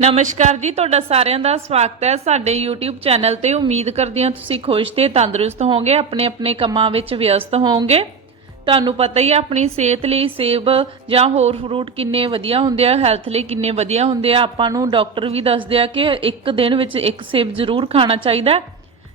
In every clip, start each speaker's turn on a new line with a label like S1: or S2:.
S1: ਨਮਸਕਾਰ ਜੀ, ਤੁਹਾਡਾ ਸਾਰਿਆਂ ਦਾ ਸਵਾਗਤ ਹੈ ਸਾਡੇ YouTube ਚੈਨਲ ਤੇ। ਉਮੀਦ ਕਰਦੀ ਹਾਂ ਤੁਸੀਂ ਖੁਸ਼ ਤੇ ਤੰਦਰੁਸਤ ਹੋਵੋਗੇ ਆਪਣੇ ਆਪਣੇ ਕੰਮਾਂ ਵਿੱਚ ਵਿਅਸਤ ਹੋਵੋਗੇ। ਤੁਹਾਨੂੰ ਪਤਾ ਹੀ ਹੈ, ਆਪਣੀ ਸਿਹਤ ਲਈ ਸੇਬ ਜਾਂ ਹੋਰ ਫਰੂਟ ਕਿੰਨੇ ਵਧੀਆ ਹੁੰਦੇ ਆ ਹੈਲਥ ਲਈ ਕਿੰਨੇ ਵਧੀਆ ਹੁੰਦੇ ਆ। ਆਪਾਂ ਨੂੰ ਡਾਕਟਰ ਵੀ ਦੱਸਦੇ ਆ ਕਿ ਇੱਕ ਦਿਨ ਵਿੱਚ ਇੱਕ ਸੇਬ ਜ਼ਰੂਰ ਖਾਣਾ ਚਾਹੀਦਾ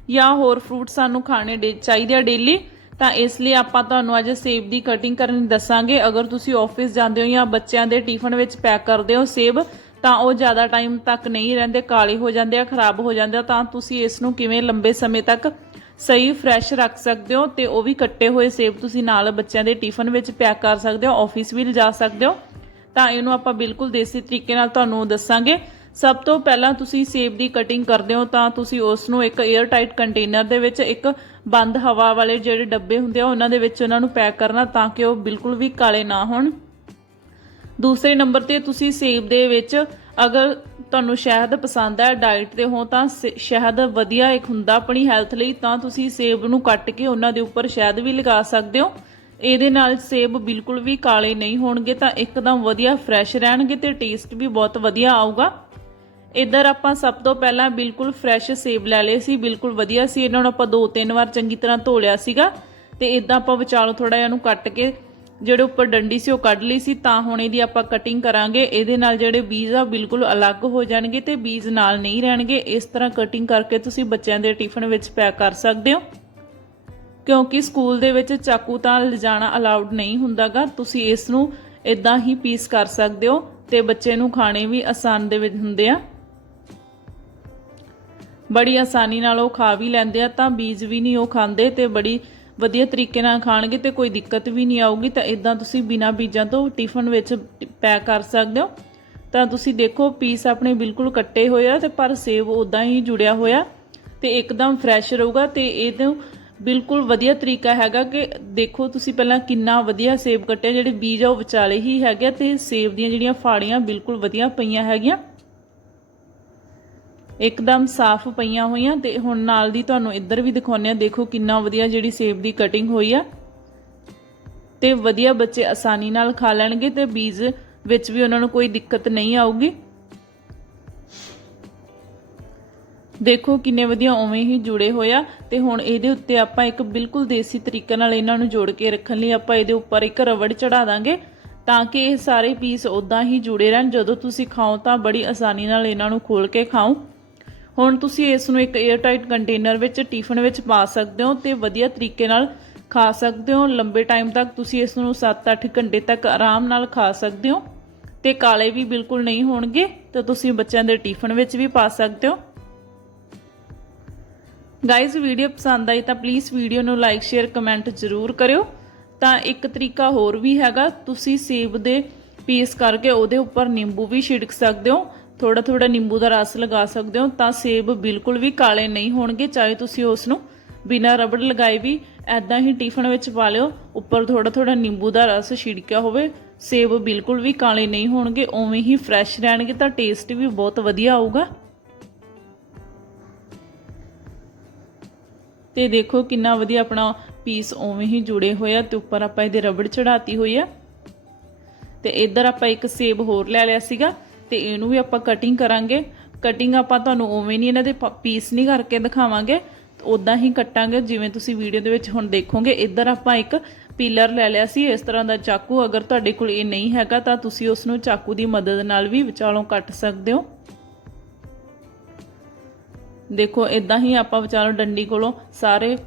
S1: ਜਾਂ ਹੋਰ ਫਰੂਟ ਸਾਨੂੰ ਖਾਣੇ ਡੇ- ਚਾਹੀਦੇ ਆ ਡੇਲੀ ਤਾਂ ਇਸ ਲਈ ਆਪਾਂ ਤੁਹਾਨੂੰ ਅੱਜ ਸੇਬ ਦੀ ਕਟਿੰਗ ਕਰਨੀ ਦੱਸਾਂਗੇ। ਅਗਰ ਤੁਸੀਂ ਆਫਿਸ ਜਾਂਦੇ ਹੋ ਜਾਂ ਬੱਚਿਆਂ ਦੇ ਟਿਫਨ ਵਿੱਚ ਪੈਕ ਕਰਦੇ ਹੋ ਸੇਬ ਤਾਂ ਉਹ ਜ਼ਿਆਦਾ ਟਾਈਮ ਤੱਕ ਨਹੀਂ ਰਹਿੰਦੇ, ਕਾਲੇ ਹੋ ਜਾਂਦੇ ਆ, ਖਰਾਬ ਹੋ ਜਾਂਦੇ ਆ, ਤਾਂ ਤੁਸੀਂ ਇਸ ਨੂੰ ਕਿਵੇਂ ਲੰਬੇ ਸਮੇਂ ਤੱਕ ਸਹੀ ਫਰੈਸ਼ ਰੱਖ ਸਕਦੇ ਹੋ ਤੇ ਉਹ ਵੀ ਕੱਟੇ ਹੋਏ ਸੇਬ ਤੁਸੀਂ ਨਾਲ ਬੱਚਿਆਂ ਦੇ ਟਿਫਨ ਵਿੱਚ ਪੈਕ ਕਰ ਸਕਦੇ ਹੋ ਆਫਿਸ ਵੀ ਲਿਜਾ ਸਕਦੇ ਹੋ। ਤਾਂ ਇਹਨੂੰ ਆਪਾਂ ਬਿਲਕੁਲ ਦੇਸੀ ਤਰੀਕੇ ਨਾਲ ਤੁਹਾਨੂੰ ਦੱਸਾਂਗੇ। ਸਭ ਤੋਂ ਪਹਿਲਾਂ ਤੁਸੀਂ ਸੇਬ ਦੀ ਕਟਿੰਗ ਕਰਦੇ ਹੋ ਤਾਂ ਤੁਸੀਂ ਉਸ ਨੂੰ ਇੱਕ 에ਅਰ ਟਾਈਟ ਕੰਟੇਨਰ ਦੇ ਵਿੱਚ ਇੱਕ ਬੰਦ ਹਵਾ ਵਾਲੇ ਜਿਹੜੇ ਡੱਬੇ ਹੁੰਦੇ ਆ, ਉਹਨਾਂ ਦੇ ਵਿੱਚ ਉਹਨਾਂ ਨੂੰ ਪੈਕ ਕਰਨਾ ਤਾਂ ਕਿ ਉਹ ਬਿਲਕੁਲ ਵੀ ਕਾਲੇ ਨਾ ਹੋਣ। ਦੂਸਰੇ ਨੰਬਰ ਤੇ ਤੁਸੀਂ ਸੇਬ ਦੇ ਵਿੱਚ ਅਗਰ ਤੁਹਾਨੂੰ ਸ਼ਹਿਦ ਪਸੰਦ ਹੈ ਡਾਈਟ ਤੇ ਹੋ ਤਾਂ ਸ- ਸ਼ਹਿਦ ਵਧੀਆ ਇੱਕ ਹੁੰਦਾ ਆਪਣੀ ਹੈਲਥ ਲਈ, ਤਾਂ ਤੁਸੀਂ ਸੇਬ ਨੂੰ ਕੱਟ ਕੇ ਉਹਨਾਂ ਦੇ ਉੱਪਰ ਸ਼ਹਿਦ ਵੀ ਲਗਾ ਸਕਦੇ ਹੋ। ਇਹਦੇ ਨਾਲ ਸੇਬ ਬਿਲਕੁਲ ਵੀ ਕਾਲੇ ਨਹੀਂ ਹੋਣਗੇ, ਤਾਂ ਇੱਕਦਮ ਵਧੀਆ ਫਰੈਸ਼ ਰਹਿਣਗੇ ਤੇ ਟੇਸਟ ਵੀ ਬਹੁਤ ਵਧੀਆ ਆਊਗਾ। ਇੱਧਰ ਆਪਾਂ ਸਭ ਤੋਂ ਪਹਿਲਾਂ ਬਿਲਕੁਲ ਫਰੈਸ਼ ਸੇਬ ਲੈ ਲਏ ਸੀ, ਬਿਲਕੁਲ ਵਧੀਆ ਸੀ। ਇਹਨਾਂ ਨੂੰ ਆਪਾਂ ਦੋ ਤਿੰਨ ਵਾਰ ਚੰਗੀ ਤਰ੍ਹਾਂ ਧੋ ਲਿਆ ਸੀਗਾ ਤੇ ਇਦਾਂ ਆਪਾਂ ਵਿਚਾਲੋ ਥੋੜਾ ਜਿਹਾ ਇਹਨੂੰ ਕੱਟ ਕੇ ਜਿਹੜੇ ਉੱਪਰ ਡੰਡੀ ਸੀ, ਉਹ ਕੱਢ ਲਈ ਸੀ, ਤਾਂ ਹੁਣ ਇਹਦੀ ਆਪਾਂ ਕਟਿੰਗ ਕਰਾਂਗੇ। ਇਹਦੇ ਨਾਲ ਜਿਹੜੇ ਬੀਜ ਆ ਬਿਲਕੁਲ ਅਲੱਗ ਹੋ ਜਾਣਗੇ ਤੇ ਬੀਜ ਨਾਲ ਨਹੀਂ ਰਹਿਣਗੇ। ਇਸ ਤਰ੍ਹਾਂ ਕਟਿੰਗ ਕਰਕੇ ਤੁਸੀਂ ਬੱਚਿਆਂ ਦੇ ਟਿਫਨ ਵਿੱਚ ਪੈਕ ਕਰ ਸਕਦੇ ਹੋ। ਕਿਉਂਕਿ ਸਕੂਲ ਦੇ ਵਿੱਚ ਚਾਕੂ ਤਾਂ ਲਿਜਾਣਾ ਅਲਾਉਡ ਨਹੀਂ ਹੁੰਦਾਗਾ। ਤੁਸੀਂ ਇਸ ਨੂੰ ਇਦਾਂ ਹੀ ਪੀਸ ਕਰ ਸਕਦੇ ਹੋ ਤੇ ਬੱਚੇ ਨੂੰ ਖਾਣੇ ਵੀ ਆਸਾਨ ਦੇ ਵਿੱਚ ਹੁੰਦੇ ਆ। ਬੜੀ ਆਸਾਨੀ ਨਾਲ ਉਹ ਖਾ ਵੀ ਲੈਂਦੇ ਆ, ਤਾਂ ਬੀਜ ਵੀ ਨਹੀਂ ਉਹ ਖਾਂਦੇ ਤੇ ਬੜੀ ਵਧੀਆ ਤਰੀਕੇ ਨਾਲ ਖਾਣਗੇ ਤੇ ਕੋਈ ਦਿੱਕਤ ਵੀ ਨਹੀਂ ਆਊਗੀ, ਤਾਂ ਇਦਾਂ ਤੁਸੀਂ ਬਿਨਾਂ ਬੀਜਾਂ ਤੋਂ ਟਿਫਨ ਵਿੱਚ ਪੈਕ ਕਰ ਸਕਦੇ ਹੋ। ਤਾਂ ਤੁਸੀਂ ਦੇਖੋ, ਪੀਸ ਆਪਣੇ ਬਿਲਕੁਲ ਕੱਟੇ ਹੋਏ ਆ ਤੇ ਪਰ ਸੇਬ ਉਦਾਂ ਹੀ ਜੁੜਿਆ ਹੋਇਆ, ਤੇ ਇੱਕਦਮ ਫਰੈਸ਼ ਰਹੂਗਾ ਤੇ ਤੋਂ ਬਿਲਕੁਲ ਵਧੀਆ ਤਰੀਕਾ ਹੈਗਾ ਕਿ ਦੇਖੋ ਤੁਸੀਂ ਪਹਿਲਾਂ ਕਿੰਨਾ ਵਧੀਆ ਸੇਬ ਕੱਟਿਆ, ਜਿਹੜੇ ਬੀਜ ਆ ਉਹ ਵਿਚਾਲੇ ਹੀ ਹੈਗੇ ਆ ਤੇ ਸੇਬ ਦੀਆਂ ਜਿਹੜੀਆਂ ਫਾੜੀਆਂ ਬਿਲਕੁਲ ਵਧੀਆ ਪਈਆਂ ਹੈਗੀਆਂ। ਇੱਕਦਮ ਸਾਫ਼ ਪਈਆਂ ਹੋਈਆਂ ਤੇ ਹੁਣ ਨਾਲ ਦੀ ਤੁਹਾਨੂੰ ਇੱਧਰ ਵੀ ਦਿਖਾਉਂਦੇ ਆ ਦੇਖੋ ਕਿੰਨਾ ਵਧੀਆ ਜਿਹੜੀ ਸੇਬ ਦੀ ਕਟਿੰਗ ਹੋਈ ਆ। ਤੇ ਵਧੀਆ ਬੱਚੇ ਆਸਾਨੀ ਨਾਲ ਖਾ ਲੈਣਗੇ ਤੇ ਬੀਜ ਵਿੱਚ ਵੀ ਉਹਨਾਂ ਨੂੰ ਕੋਈ ਦਿੱਕਤ ਨਹੀਂ ਆਊਗੀ। ਦੇਖੋ ਕਿੰਨੇ ਵਧੀਆ ਉਵੇਂ ਹੀ ਜੁੜੇ ਹੋਇਆ ਤੇ ਹੁਣ ਇਹਦੇ ਉੱਤੇ ਆਪਾਂ ਇੱਕ ਬਿਲਕੁਲ ਦੇਸੀ ਤਰੀਕੇ ਨਾਲ ਇਹਨਾਂ ਨੂੰ ਜੋੜ ਕੇ ਰੱਖਣ ਲਈ ਆਪਾਂ ਇਹਦੇ ਉੱਪਰ ਇੱਕ ਰਵੜ ਚੜਾ ਦਾਂਗੇ ਤਾਂ ਕਿ ਇਹ ਸਾਰੇ ਪੀਸ ਉਦਾਂ ਹੀ ਜੁੜੇ ਰਹਿਣ। ਜਦੋਂ ਤੁਸੀਂ ਖਾਓ ਤਾਂ ਬੜੀ ਆਸਾਨੀ ਨਾਲ ਇਹਨਾਂ ਨੂੰ ਖੋਲ ਕੇ ਖਾਓ। ਹੁਣ ਤੁਸੀਂ ਇਸ ਨੂੰ ਇੱਕ 에ਅਰਟਾਈਟ ਕੰਟੇਨਰ ਵਿੱਚ ਟਿਫਨ ਵਿੱਚ ਪਾ ਸਕਦੇ ਹੋ ਤੇ ਵਧੀਆ ਤਰੀਕੇ ਨਾਲ ਖਾ ਸਕਦੇ ਹੋ। ਲੰਬੇ ਟਾਈਮ ਤੱਕ ਤੁਸੀਂ ਇਸ ਨੂੰ 7-8 ਘੰਟੇ ਤੱਕ ਆਰਾਮ ਨਾਲ ਖਾ ਸਕਦੇ ਹੋ। ਤੇ ਕਾਲੇ ਵੀ ਬਿਲਕੁਲ ਨਹੀਂ ਹੋਣਗੇ ਤਾਂ ਤੁਸੀਂ ਬੱਚਿਆਂ ਦੇ ਟਿਫਨ ਵਿੱਚ ਵੀ ਪਾ ਸਕਦੇ ਹੋ। ਗਾਇਜ਼ ਵੀਡੀਓ ਪਸੰਦ ਆਈ ਤਾਂ ਪਲੀਜ਼ ਵੀਡੀਓ ਨੂੰ ਲਾਈਕ ਸ਼ੇਅਰ ਕਮੈਂਟ ਜ਼ਰੂਰ ਕਰਿਓ। ਤਾਂ ਇੱਕ ਤਰੀਕਾ ਹੋਰ ਵੀ ਹੈਗਾ, ਤੁਸੀਂ ਸੇਬ ਦੇ ਪੀਸ ਕਰਕੇ ਉਹਦੇ ਉੱਪਰ ਨਿੰਬੂ ਵੀ ਛਿੜਕ ਸਕਦੇ ਹੋ। ਥੋੜਾ ਥੋੜਾ ਨਿੰਬੂ ਦਾ ਰਸ ਲਗਾ ਸਕਦੇ ਹੋ, ਤਾਂ ਸੇਬ ਬਿਲਕੁਲ ਵੀ ਕਾਲੇ ਨਹੀਂ ਹੋਣਗੇ, ਚਾਹੇ ਤੁਸੀਂ ਉਸ ਨੂੰ ਬਿਨਾਂ ਰਬੜ ਲਗਾਏ ਵੀ ਐਦਾਂ ਹੀ ਟਿਫਨ ਵਿੱਚ ਪਾ ਲਿਓ। ਉੱਪਰ ਥੋੜਾ ਥੋੜਾ ਨਿੰਬੂ ਦਾ ਰਸ ਛਿੜਕਿਆ ਹੋਵੇ, ਸੇਬ ਬਿਲਕੁਲ ਵੀ ਕਾਲੇ ਨਹੀਂ ਹੋਣਗੇ, ਉਵੇਂ ਹੀ ਫਰੈਸ਼ ਰਹਿਣਗੇ, ਤਾਂ ਟੇਸਟ ਵੀ ਬਹੁਤ ਵਧੀਆ ਆਊਗਾ। ਤੇ ਦੇਖੋ ਕਿੰਨਾ ਵਧੀਆ ਆਪਣਾ ਪੀਸ ਉਵੇਂ ਹੀ ਜੁੜੇ ਹੋਏ ਆ, ਤੇ ਉੱਪਰ ਆਪਾਂ ਇਹਦੇ ਰਬੜ ਚੜਾਤੀ ਹੋਈ ਆ। ਤੇ ਇੱਧਰ ਆਪਾਂ ਇੱਕ ਸੇਬ ਹੋਰ ਲੈ ਲਿਆ ਸੀਗਾ ਤੇ ਇਹਨੂੰ ਵੀ ਆਪਾਂ ਕਟਿੰਗ ਕਰਾਂਗੇ। ਕਟਿੰਗ ਆਪਾਂ ਤੁਹਾਨੂੰ ਉਵੇਂ ਨਹੀਂ ਇਹਨਾਂ ਦੇ ਪੀਸ ਨਹੀਂ ਕਰਕੇ ਦਿਖਾਵਾਂਗੇ। ਉਦਾਂ ਹੀ ਕੱਟਾਂਗੇ, ਜਿਵੇਂ ਤੁਸੀਂ ਵੀਡੀਓ ਦੇ ਵਿੱਚ ਹੁਣ ਦੇਖੋਗੇ। ਇੱਧਰ ਆਪਾਂ ਇੱਕ ਪੀਲਰ ਲੈ ਲਿਆ ਸੀ, ਇਸ ਤਰ੍ਹਾਂ ਦਾ ਚਾਕੂ। ਅਗਰ ਤੁਹਾਡੇ ਕੋਲ ਇਹ ਨਹੀਂ ਹੈਗਾ, ਤਾਂ ਤੁਸੀਂ ਉਸ ਨੂੰ ਚਾਕੂ ਦੀ ਮਦਦ ਨਾਲ ਵੀ ਵਿਚਾਲੋਂ ਕੱਟ ਸਕਦੇ ਹੋ। ਦੇਖੋ ਇਦਾਂ ਹੀ ਆਪਾਂ ਵਿਚਾਲੋਂ ਡੰਡੀ ਕੋਲੋਂ ਸਾਰੇ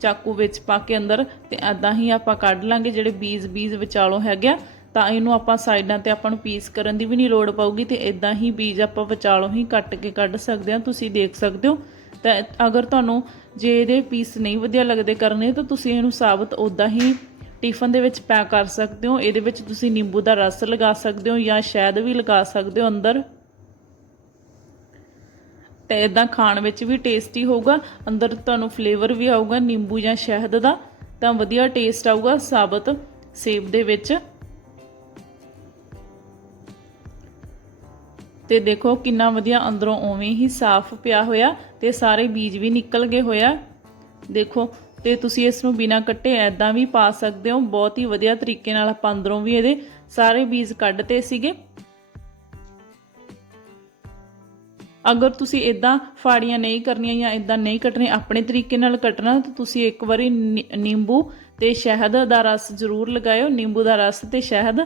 S1: ਚਾਕੂ ਵਿੱਚ ਪਾ ਕੇ ਅੰਦਰ ਤੇ ਐਦਾਂ ਹੀ ਆਪਾਂ ਕੱਢ ਲਾਂਗੇ, ਜਿਹੜੇ ਬੀਜ ਬੀਜ ਵਿਚਾਲੋਂ ਹੈਗੇ ਆ। ਤਾਂ ਇਹਨੂੰ ਆਪਾਂ ਸਾਈਡਾਂ ਤੇ ਆਪਾਂ ਨੂੰ ਪੀਸ ਕਰਨ ਦੀ ਵੀ ਨਹੀਂ ਲੋੜ ਪਊਗੀ ਤੇ ਇਦਾਂ ਹੀ ਬੀਜ ਆਪਾਂ ਵਿਚਾਲੋਂ ਹੀ ਕੱਟ ਕੇ ਕੱਢ ਸਕਦੇ ਹਾਂ, ਤੁਸੀਂ ਦੇਖ ਸਕਦੇ ਹੋ। ਤਾਂ ਅਗਰ ਤੁਹਾਨੂੰ ਜੇ ਇਹਦੇ ਪੀਸ ਨਹੀਂ ਵਧੀਆ ਲੱਗਦੇ ਕਰਨੇ, ਤਾਂ ਤੁਸੀਂ ਇਹਨੂੰ ਸਾਬਤ ਉਦਾਂ ਹੀ ਟਿਫਨ ਦੇ ਵਿੱਚ ਪੈਕ ਕਰ ਸਕਦੇ ਹੋ। ਇਹਦੇ ਵਿੱਚ ਤੁਸੀਂ ਨਿੰਬੂ ਦਾ ਰਸ ਲਗਾ ਸਕਦੇ ਹੋ ਜਾਂ ਸ਼ਹਿਦ ਵੀ ਲਗਾ ਸਕਦੇ ਹੋ ਅੰਦਰ। ਤੇ ਇਦਾਂ ਖਾਣ ਵਿੱਚ ਵੀ ਟੇਸਟੀ ਹੋਊਗਾ, ਅੰਦਰ ਤੁਹਾਨੂੰ ਫਲੇਵਰ ਵੀ ਆਊਗਾ, ਨਿੰਬੂ ਜਾਂ ਸ਼ਹਿਦ ਦਾ, ਤਾਂ ਵਧੀਆ ਟੇਸਟ ਆਊਗਾ ਸਾਬਤ ਸੇਬ ਦੇ ਵਿੱਚ। ਤੇ ਦੇਖੋ ਕਿੰਨਾ ਵਧੀਆ ਅੰਦਰੋਂ ਉਵੇਂ ਹੀ ਸਾਫ਼ ਪਿਆ ਹੋਇਆ ਤੇ ਸਾਰੇ ਬੀਜ ਵੀ ਨਿਕਲ ਗਏ ਹੋਇਆ। ਦੇਖੋ, ਤੇ ਤੁਸੀਂ ਇਸ ਨੂੰ ਬਿਨਾ ਕੱਟੇ ਐਦਾਂ ਵੀ ਪਾ ਸਕਦੇ ਹੋ। ਬਹੁਤ ਹੀ ਵਧੀਆ ਤਰੀਕੇ ਨਾਲ ਆਪਾਂ ਅੰਦਰੋਂ ਵੀ ਇਹਦੇ ਸਾਰੇ ਬੀਜ ਕੱਢਤੇ ਸੀਗੇ। ਅਗਰ ਤੁਸੀਂ ਇਦਾਂ ਫਾੜੀਆਂ ਨਹੀਂ ਕਰਨੀਆਂ ਜਾਂ ਇਦਾਂ ਨਹੀਂ ਕੱਟਣੀਆਂ ਆਪਣੇ ਤਰੀਕੇ ਨਾਲ ਕੱਟਣਾ, ਤਾਂ ਤੁਸੀਂ ਇੱਕ ਵਾਰੀ ਨਿ- ਨਿੰਬੂ ਤੇ ਸ਼ਹਿਦ ਦਾ ਰਸ ਜ਼ਰੂਰ ਲਗਾਇਓ। ਨਿੰਬੂ ਦਾ ਰਸ ਤੇ ਸ਼ਹਿਦ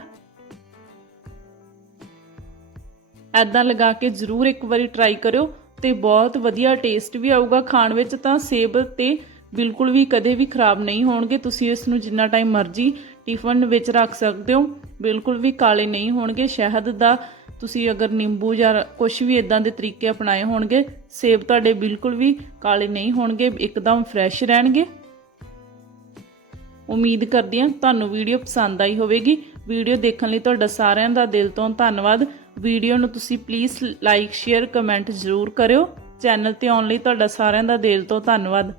S1: ਐਦਾਂ ਲਗਾ ਕੇ ਜ਼ਰੂਰ ਇੱਕ ਵਾਰੀ ਟਰਾਈ ਕਰਿਓ ਤੇ ਬਹੁਤ ਵਧੀਆ ਟੇਸਟ ਵੀ ਆਊਗਾ ਖਾਣ ਵਿੱਚ, ਤਾਂ ਸੇਬ ਤੇ ਬਿਲਕੁਲ ਵੀ ਕਦੇ ਵੀ ਖਰਾਬ ਨਹੀਂ ਹੋਣਗੇ। ਤੁਸੀਂ ਇਸ ਨੂੰ ਜਿੰਨਾ ਟਾਈਮ ਮਰਜ਼ੀ ਟਿਫਨ ਵਿੱਚ ਰੱਖ ਸਕਦੇ ਹੋ। ਬਿਲਕੁਲ ਵੀ ਕਾਲੇ ਨਹੀਂ ਹੋਣਗੇ। ਸ਼ਹਿਦ ਦਾ ਤੁਸੀਂ ਅਗਰ ਨਿੰਬੂ ਜਾਂ ਕੁਝ ਵੀ ਇਦਾਂ ਦੇ ਤਰੀਕੇ ਅਪਣਾਏ ਹੋਣਗੇ, ਸੇਬ ਤੁਹਾਡੇ ਬਿਲਕੁਲ ਵੀ ਕਾਲੇ ਨਹੀਂ ਹੋਣਗੇ, ਇੱਕਦਮ ਫਰੈਸ਼ ਰਹਿਣਗੇ। ਉਮੀਦ ਕਰਦੀ ਹਾਂ ਤੁਹਾਨੂੰ ਵੀਡੀਓ ਪਸੰਦ ਆਈ ਹੋਵੇਗੀ। ਵੀਡੀਓ ਦੇਖਣ ਲਈ ਤੁਹਾਡਾ ਸਾਰਿਆਂ ਦਾ ਦਿਲ ਤੋਂ ਧੰਨਵਾਦ। ਵੀਡੀਓ ਨੂੰ ਤੁਸੀਂ ਪਲੀਜ਼ ਲਾਈਕ ਸ਼ੇਅਰ ਕਮੈਂਟ ਜ਼ਰੂਰ ਕਰਿਓ। ਚੈਨਲ ਤੇ ਆਉਣ ਲਈ ਤੁਹਾਡਾ ਸਾਰਿਆਂ ਦਾ ਦਿਲ ਤੋਂ ਧੰਨਵਾਦ।